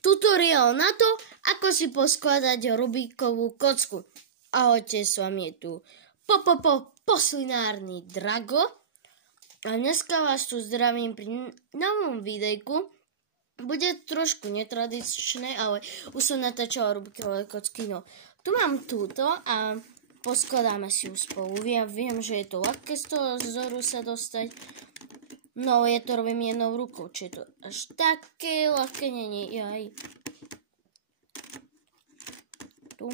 tutoriál na to, ako si poskladať Rubikovú kocku. Ahojte, s vami je tu poslinárny Drago a dneska vás tu zdravím pri novom videjku. Bude trošku netradičné, ale už som natáčala Rubikové kocky. No, tu mám túto a poskladáme si ju spolu. Viem, že je to ľahké z toho vzoru sa dostať. No, ja to robím jednou rukou, či je to až také ľahké, nie, jaj. Tu.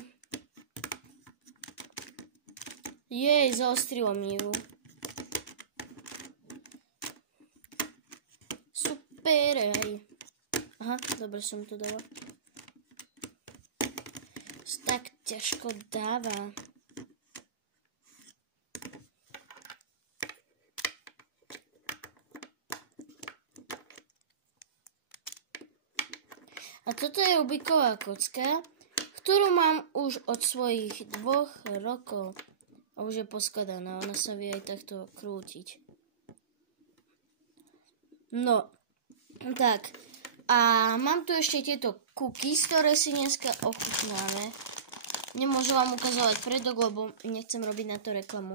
Jej, zaostrilo mi ju. Super, hej. Aha, dobre som to dala. Tak ťažko dáva. A toto je Rubiková kocka, ktorú mám už od svojich 2 rokov. A už je poskladaná, ona sa vie aj takto krútiť. No, tak. A mám tu ešte tieto cookies, ktoré si dneska ochutnáme. Nemôžem vám ukazovať predok, lebo nechcem robiť na to reklamu.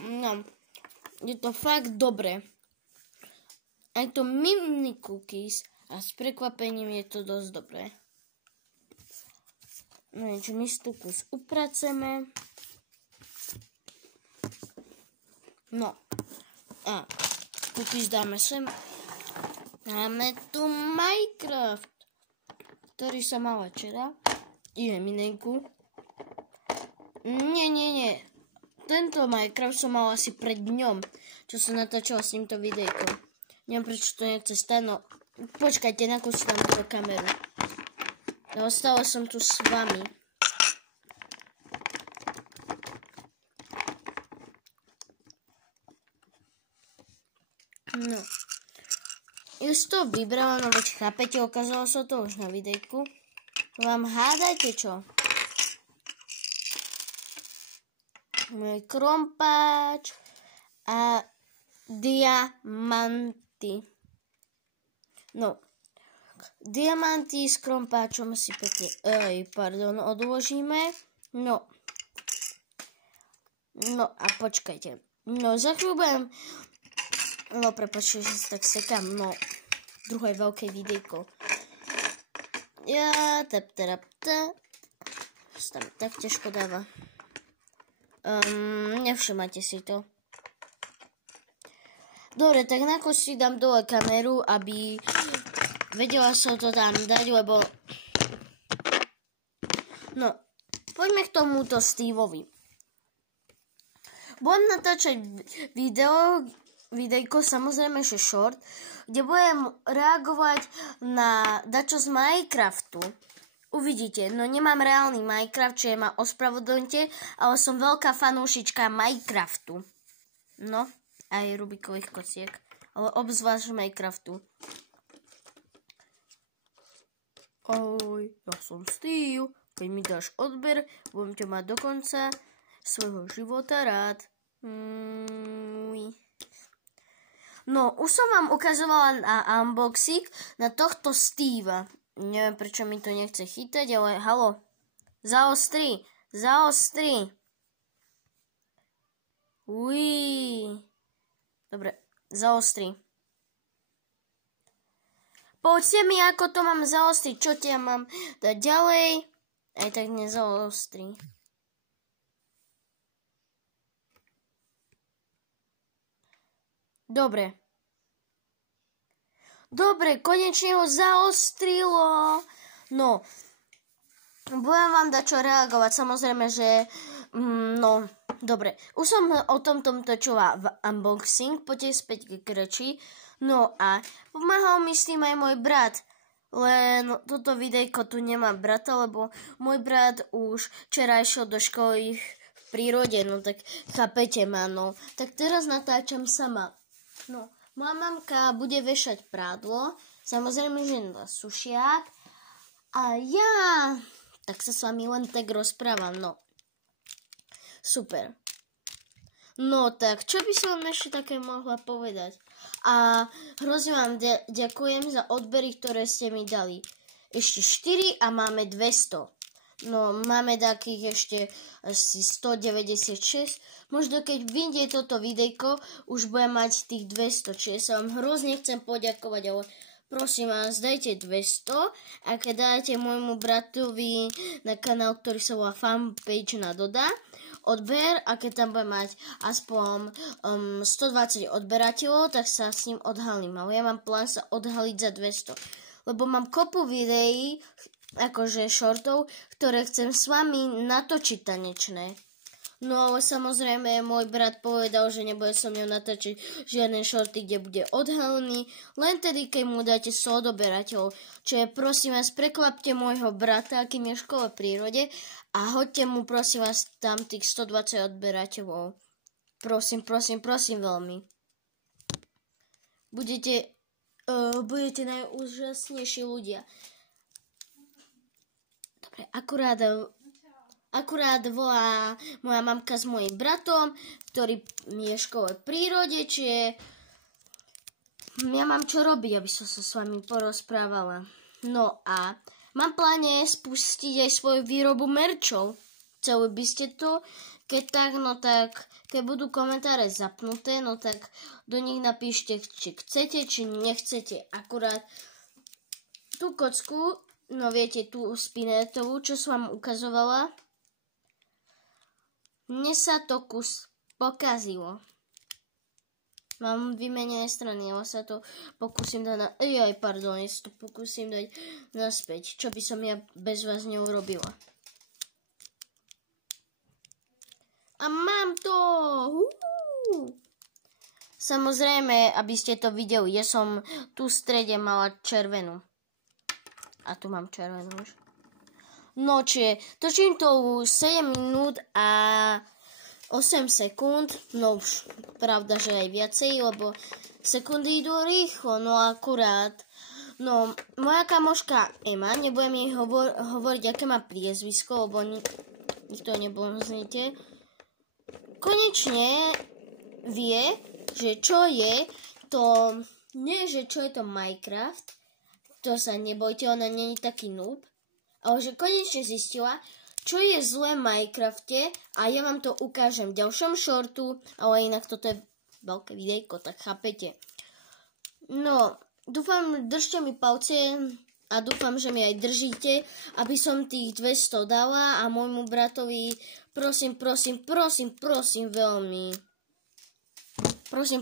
No, je to fakt dobré. Aj to mini cookies a s prekvapením je to dosť dobré. No, čo my si tu kus upraceme. No, a cookies dáme sem. Máme tu Minecraft, ktorý sa mala včera. Idem minenku. Nie. Tento Minecraft som mal asi pred dňom, čo som natáčala s týmto videjkom. Neviem, prečo to nechce stať, no počkajte, nakúsim túto kameru. No, stále som tu s vami. No. Ja si to vybrala, no veď chápete, ukázalo sa to už na videjku. Vám hádajte čo? Môj krompáč a diamanty. No, diamanty s krompáčom si pekne, odložíme. No a počkajte. No, za chvíľu budem, no prepáčte, že sa tak sekám, no, druhé veľké videjko. Tam tak ťažko dáva. Nevšimajte si to. Dobre, tak nakon si dám dole kameru, aby vedela som to tam dať, lebo... No, poďme k tomuto Steveovi. Budem natáčať videjko, samozrejme, že short, kde budem reagovať na dačo z Minecraftu. Uvidíte, no nemám reálny Minecraft, čiže ma ospravedlňte, ale som veľká fanúšička Minecraftu. No, aj Rubikových kociek, ale obzvlášť Minecraftu. Ahoj, ja som Steve, keď mi dáš odber, budem ťa mať do konca svojho života rád. No, už som vám ukazovala na unboxing na tohto Steva. Neviem, prečo mi to nechce chytať, ale halo, zaostri. Dobre, zaostri. Poďte mi, ako to mám zaostriť, čo ťa mám dať ďalej. Aj tak nezaostri. Dobre, konečne ho zaostrilo. No, budem vám dať čo reagovať, samozrejme, že... No, dobre. Už som o tomto točila v unboxing, poďte späť k reči. No a pomáhal mi s tým aj môj brat. Len toto videjko tu nemá brata, lebo môj brat už včera išiel do školy v prírode, no tak chápete ma, no. Tak teraz natáčam sama. No, moja mamka bude vešať prádlo, samozrejme, že na sušiak. A ja tak sa s vami len tak rozprávam, no. Super. No tak, čo by som ešte také mohla povedať? A hrozne vám ďakujem za odbery, ktoré ste mi dali. Ešte 4 a máme 200. No, máme takých ešte asi 196. Možno keď vyjde toto videjko, už budem mať tých 200. Čiže sa vám hrozne chcem poďakovať, ale prosím vás, dajte 200 a keď dáte môjmu bratovi na kanál, ktorý sa volá fanpage na Doda, odber a keď tam bude mať aspoň 120 odberateľov, tak sa s ním odhalím. Ale ja mám plán sa odhaliť za 200. Lebo mám kopu videí, akože shortov, ktoré chcem s vami natočiť tanečné. No ale samozrejme môj brat povedal, že nebude so mnou natočiť žiadne shorty, kde bude odhalený, len tedy, keď mu dáte 100 odberateľov. Čiže prosím vás, prekvapte môjho brata, akým je v škole prírode a hoďte mu prosím vás tam tých 120 odberateľov. Prosím, prosím, prosím veľmi. Budete najúžasnejší ľudia. Dobre, akurát volá moja mamka s mojím bratom, ktorý je v škole prírode, čiže ja mám čo robiť, aby som sa s vami porozprávala. No a mám pláne spustiť aj svoju výrobu merčov. Chceli by ste to? Keď tak, no tak, keď budú komentáre zapnuté, no tak do nich napíšte, či chcete, či nechcete. Akurát tú kocku, no viete, tú spinetovú, čo som vám ukazovala, mne sa to pokazilo. Mám vymenené strany, ale sa to pokúsim dať ja sa to pokúsim dať naspäť. Čo by som ja bez vás neurobila. A mám to! Samozrejme, aby ste to videli, ja som tu v strede mala červenú. A tu mám červenú už. No, čiže točím to 7 minút a 8 sekúnd. No už pravda, že aj viacej, lebo sekundy idú rýchlo, no akurát. No, moja kamoška Ema, nebudem jej hovoriť, aké má priezvisko, lebo nikto nebláznite. Konečne vie, že čo je to, nie že čo je to Minecraft, to sa nebojte, ona nie je taký noob, ale že konečne zistila, čo je zlé v Minecrafte a ja vám to ukážem v ďalšom shortu, ale inak toto je veľké videjko, tak chápete. No, dúfam, držte mi palce a dúfam, že mi aj držíte, aby som tých 200 dala a môjmu bratovi prosím veľmi.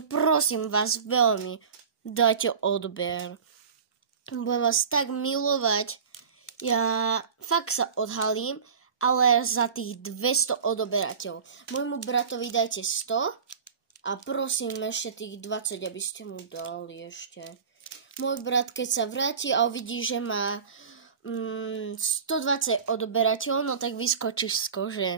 Prosím vás veľmi, dajte odber. Budem vás tak milovať. Ja fakt sa odhalím, ale za tých 200 odoberateľov. Môjmu bratovi dajte 100 a prosím ešte tých 20, aby ste mu dali ešte. Môj brat, keď sa vráti a uvidí, že má 120 odoberateľov, no tak vyskočíš z kože.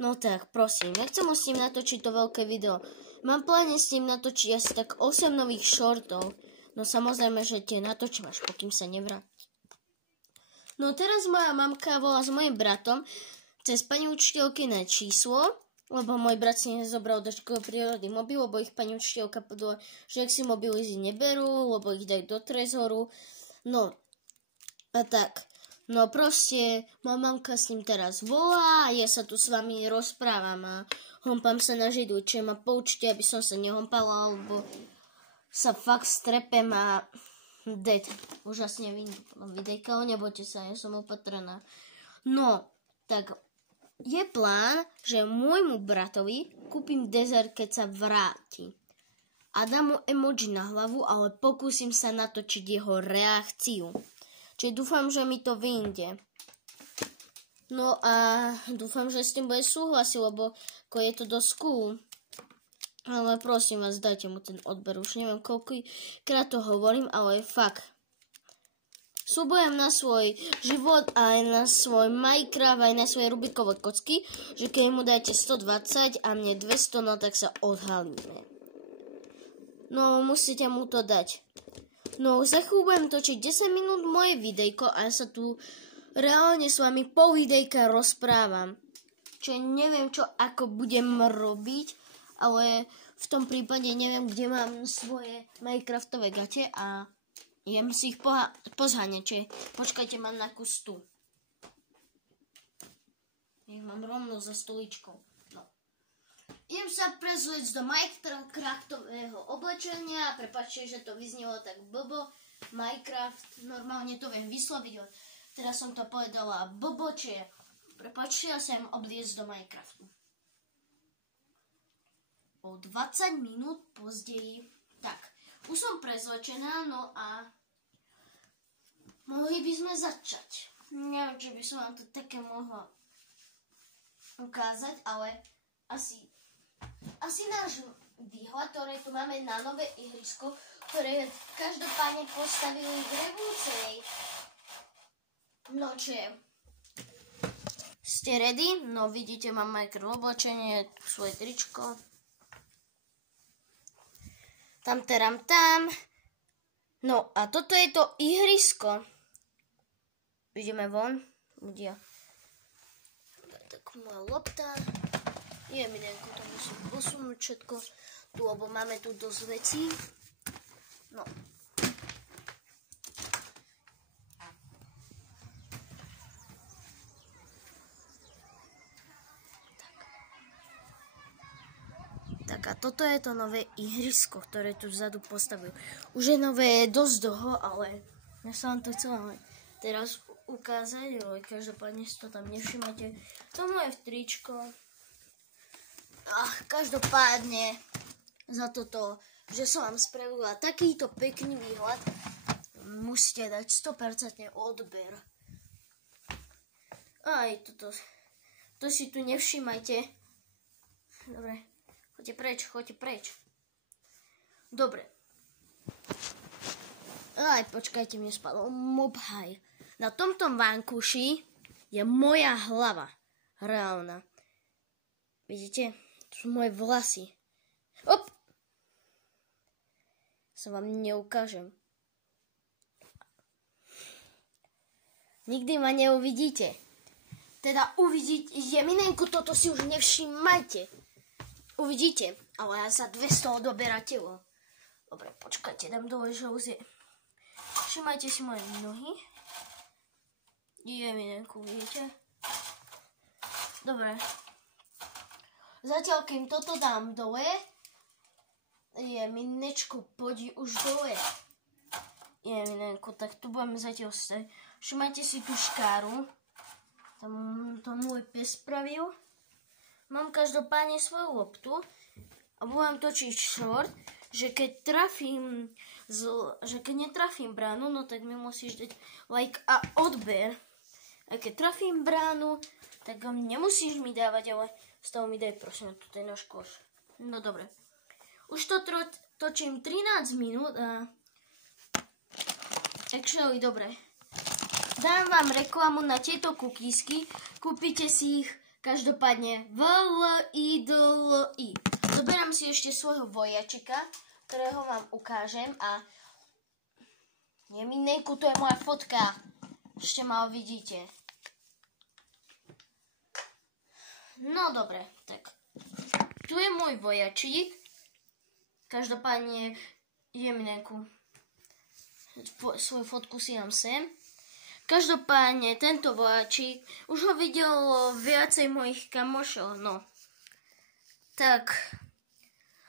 No tak, prosím, ja chcem s ním natočiť to veľké video. Mám pláne s ním natočiť asi tak 8 nových shortov. No samozrejme, že tie natočím až pokým sa nevráti. No teraz moja mamka volá s mojim bratom cez pani učiteľky na číslo, lebo môj brat si nezobral do školy prírody mobil, lebo ich pani učiteľka povedala, že ak si mobilizy neberú, lebo ich dajú do trezoru. No, a tak. No proste, moja mamka s ním teraz volá a ja sa tu s vami rozprávam a hompám sa na židu, čiže ma poučte, aby som sa nehompala, lebo sa fakt strepem a dead. Úžasne videjka, ale nebojte sa, ja som opatrná. No, tak je plán, že môjmu bratovi kúpim dezert, keď sa vráti. A dám mu emoji na hlavu, ale pokúsim sa natočiť jeho reakciu. Čiže dúfam, že mi to vyjde. No a dúfam, že s tým bude súhlasiť, lebo ako je to dosť cool. Ale prosím vás, dajte mu ten odber. Už neviem, koľkokrát to hovorím, ale fakt. Súbojem na svoj život aj na svoj Minecraft, aj na svoje Rubikové kocky, že keď mu dáte 120 a mne 200, no tak sa odhalíme. No, musíte mu to dať. No, za chvíľu budem točiť 10 minút moje videjko a ja sa tu reálne s vami po videjka rozprávam. Čiže neviem, čo ako budem robiť, ale v tom prípade neviem, kde mám svoje Minecraftové gate a idem si ich pozháňať, čiže počkajte, mám na kus tu. Ich mám rovno za stoličkou. No. Idem sa prezliecť do Minecraftového oblečenia. Prepáčte, že to vyznelo tak blbo. Minecraft, normálne to viem vysloviť, ale teraz som to povedala blbo, čiže prepáčte, ja sa im obliecť do Minecraftu. O 20 minút pozdeji. Tak, už som prezlečená, no a mohli by sme začať. Neviem, či by som vám to také mohla ukázať, ale asi náš výhľad, ktoré tu máme na nové ihrisko, ktoré každopádne postavili v revolúcii. No čiže, ste ready? No vidíte, mám Minecraft oblečenie, svoje tričko. Tam. No a toto je to ihrisko. Ideme von. Ľudia. Tak moja lopta. Je mi nejako to musím posunúť všetko tu, lebo máme tu dosť vecí. No. Tak a toto je to nové ihrisko, ktoré tu vzadu postavujú. Už je nové dosť dlho, ale ja som vám to chcela teraz ukázať, ale každopádne si to tam nevšimate. To moje tričko. Každopádne za toto, že som vám spravila takýto pekný výhľad, musíte dať 100% odber. Aj toto. To si tu nevšimajte. Dobre. Choďte preč. Dobre. Aj, počkajte, mne spadol mobhaj. Na tomto vankuši je moja hlava. Reálna. Vidíte? To sú moje vlasy. Op! Sa vám neukážem. Nikdy ma neuvidíte. Teda uvidíte, Jeminenku, toto si už nevšímajte. Uvidíte, ale ja za 200 odoberá telo. Dobre, počkajte, dám dole žaluzie. Všimajte si moje nohy. Jeminenku, vidíte? Dobre. Zatiaľ, kým toto dám dole, Jeminečku, poď už dole. Jeminenku, tak tu budeme zatiaľ stať. Všimajte si tú škáru. Tam to môj pes spravil. Mám každopádne svoju loptu a budem točiť short, že keď netrafím bránu, no tak mi musíš dať like a odber. A keď trafím bránu, tak nemusíš mi dávať, ale z toho mi daj prosím, tu je náš koš. No dobre. Už to točím 13 minút a actually dobre. Dám vám reklamu na tieto kukísky, kúpite si ich každopádne VLIDLI. Zoberám si ešte svojho vojačika, ktorého vám ukážem a Jeminenku, to je moja fotka. Ešte ma vidíte. No dobre, tak. Tu je môj vojačík. Každopádne Jeminenku. Svoju fotku si dám sem. Každopádne, tento vojačík, už ho videlo viacej mojich kamošov, no. Tak,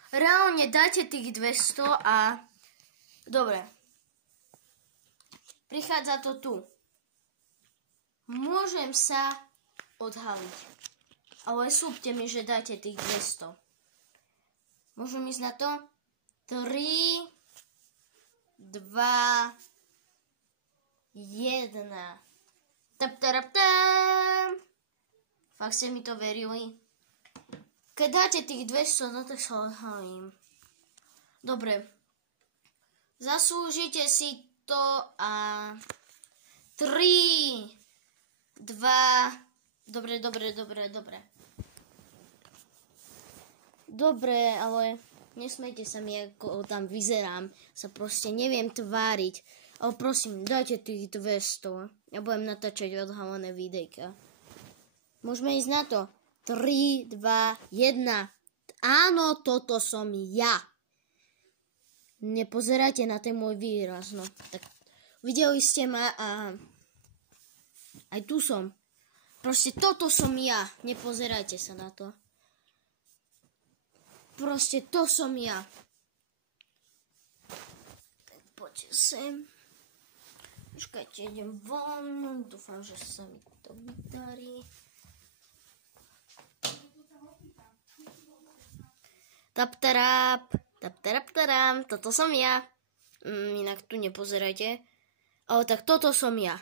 reálne dajte tých 200 a... Dobre. Prichádza to tu. Môžem sa odhaliť. Ale slúbte mi, že dáte tých 200. Môžem ísť na to? 3, 2... 1. Tap. Fakt ste mi to verili? Keď dáte tých 200, no tak sa odhalím. Dobre. Zaslúžite si to a 3, 2, dobre. Dobre, ale nesmejte sa mi, ako tam vyzerám. Sa proste neviem tváriť. Ale prosím, dajte tých 200. Ja budem natáčať odhalené videjka. Môžeme ísť na to. 3, 2, 1. áno, toto som ja. Nepozerajte na ten môj výraz, no. Tak videli ste ma a aj tu som. Proste toto som ja. Nepozerajte sa na to. Proste to som ja. Tak poďte sem. Počkajte, idem von. Dúfam, že sa mi to vydarí. Taptarap, taptaraptaram, toto som ja. Inak tu nepozerajte. Ale tak toto som ja.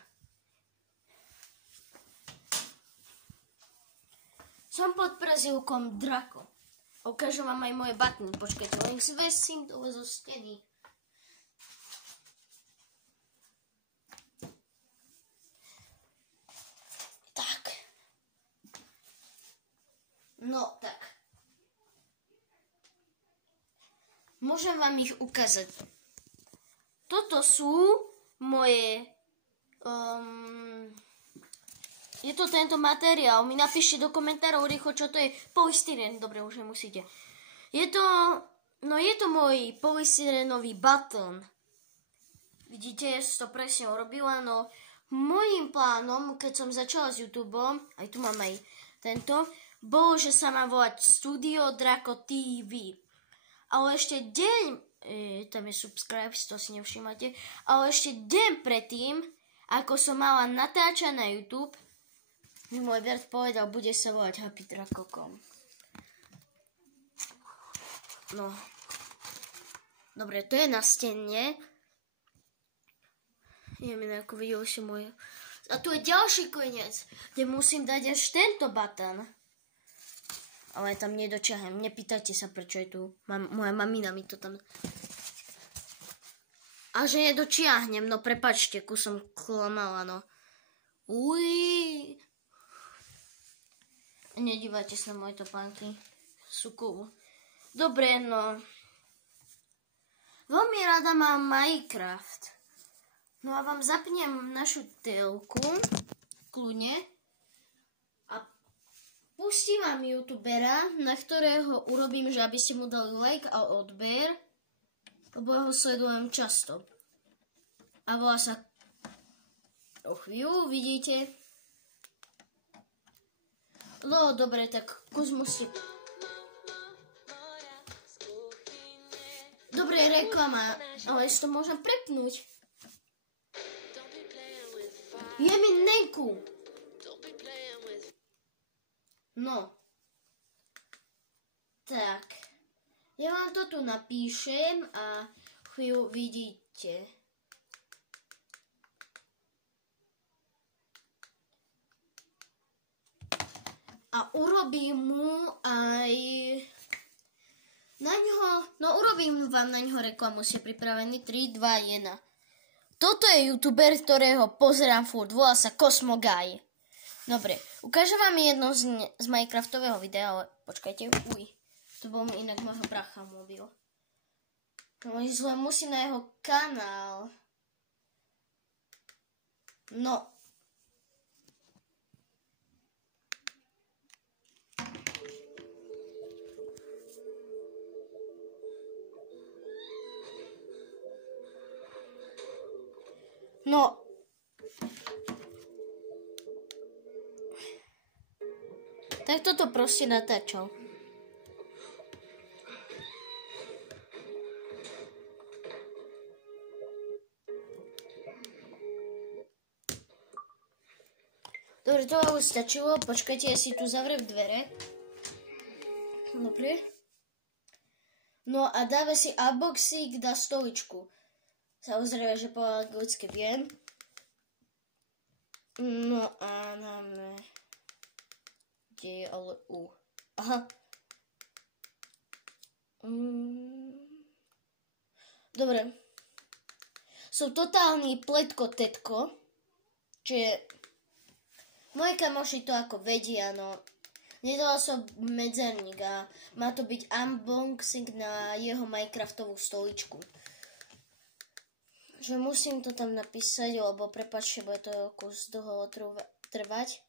Som pod prezývkom Drako. Ukážem vám aj moje batny. Počkajte, len si vesím dole zo steny. Tak. No, tak. Môžem vám ich ukázať. Toto sú moje... je to tento materiál. Mi napíšte do komentárov rýchlo, čo to je. Polystyren. Dobre, už nemusíte. Je to môj polystyrenový baton. Vidíte, ja som to presne urobila, no môjim plánom, keď som začala s YouTubeom, aj tu mám aj tento, bolo, že sa má volať Studio Drako TV. Ale ešte deň, tam je subscribe, to si nevšimate, ale ešte deň predtým, ako som mala natáčať na YouTube, mi môj brat povedal, bude sa volať Happy Drako.com. No. Dobre, to je na stene. Neviem, ako videl si moje. A tu je ďalší koniec, kde musím dať až tento button. Ale tam nedočiahnem. Nepýtajte sa, prečo je tu. Moja mamina mi to tam... A že nedočiahnem, no prepačte, som klamala, no. Uj. Nedívajte sa, moje topánky. Sú cool. Dobre, no. Veľmi rada mám Minecraft. No a vám zapnem našu telku. Kľudne. Pustím vám youtubera, na ktorého urobím, že aby ste mu dali like a odber, lebo ja ho sledujem často. A volá sa... O chvíľu, vidíte? No, dobre, tak musí... Dobre, reklama, ale ešte to môžem prepnúť. Je mi nenku. No. Tak. Ja vám to tu napíšem a chvíľu vidíte. A urobím mu aj na ňo, no urobím vám na ňo reklamu, ste pripravení? 3, 2, 1. Toto je youtuber, ktorého pozerám furt, volá sa Cosmoguy. Dobre, ukážem vám jedno z Minecraftového videa, ale počkajte, to bol mi inak môjho bracha mobil. No, zle musím na jeho kanál. No. No. Tak toto proste natáčal. Dobre, to už stačilo. Počkajte, ja si tu zavriem dvere. Dobre. No a dáme si unboxing na stoličku. Samozrejme, že po anglicky viem. No a dáme... Kde je ale U? Aha. Dobre. Som totálny pletko-tetko. Čiže... Moji kamoši to ako vedia, no. Nedala som medzerník a má to byť unboxing na jeho Minecraftovú stoličku. Že musím to tam napísať, lebo prepáčte, bude to kus dlho trvať.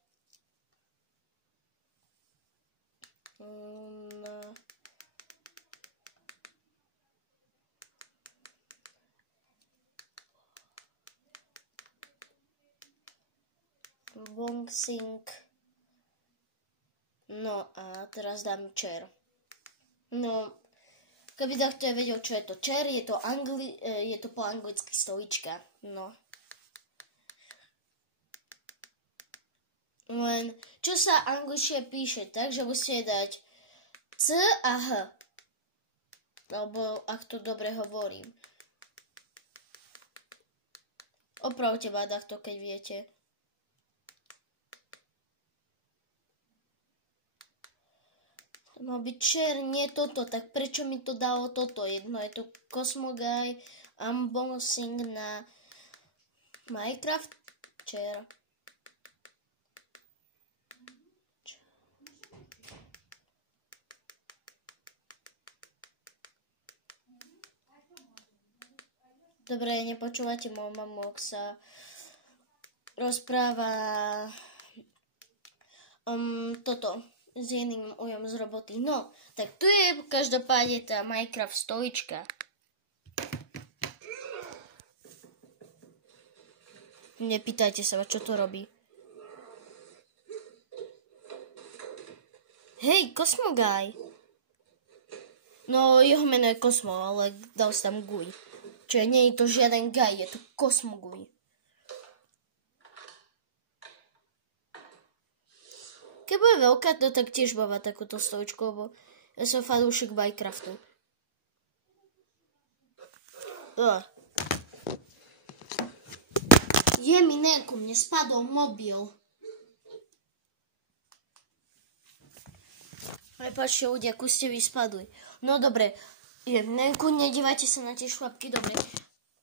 Unboxing. No a teraz dám chair. No, keby takto vedel, čo je to chair, je to po anglicky stolička. No. Len, čo sa angličtine píše, takže musíte dať C a H. Alebo, ak to dobre hovorím. Opravte ma takto, keď viete. To má byť chair, nie toto, tak prečo mi to dalo toto? Jedno je to Cosmoguy unboxing na Minecraft chair. Dobre, nepočúvate moju mamu, ak sa rozpráva toto s jedným ujom z roboty. No, tak tu je každopádne tá Minecraft stolička. Nepýtajte sa, čo to robí. Hej, Cosmoguy. No, jeho meno je Cosmo, ale dal si tam Guy. Čiže nie je to žiaden Guy, je to Cosmoguy. Keď bude veľká, to tak tiež báva takúto stoličku, lebo ja som fanúšik Minecraftu. Je mi neko, mne spadol mobil. Prepáčte ľudia, ako ste vyspadli. No dobre, nedívajte sa na tie šlapky, dobre.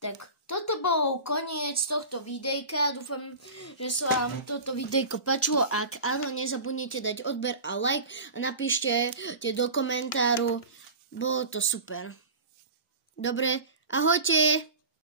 Tak, toto bol koniec tohto videjka. Dúfam, že sa vám toto videjko páčilo. Ak áno, nezabudnite dať odber a like a napíšte do komentáru. Bolo to super. Dobre, ahojte.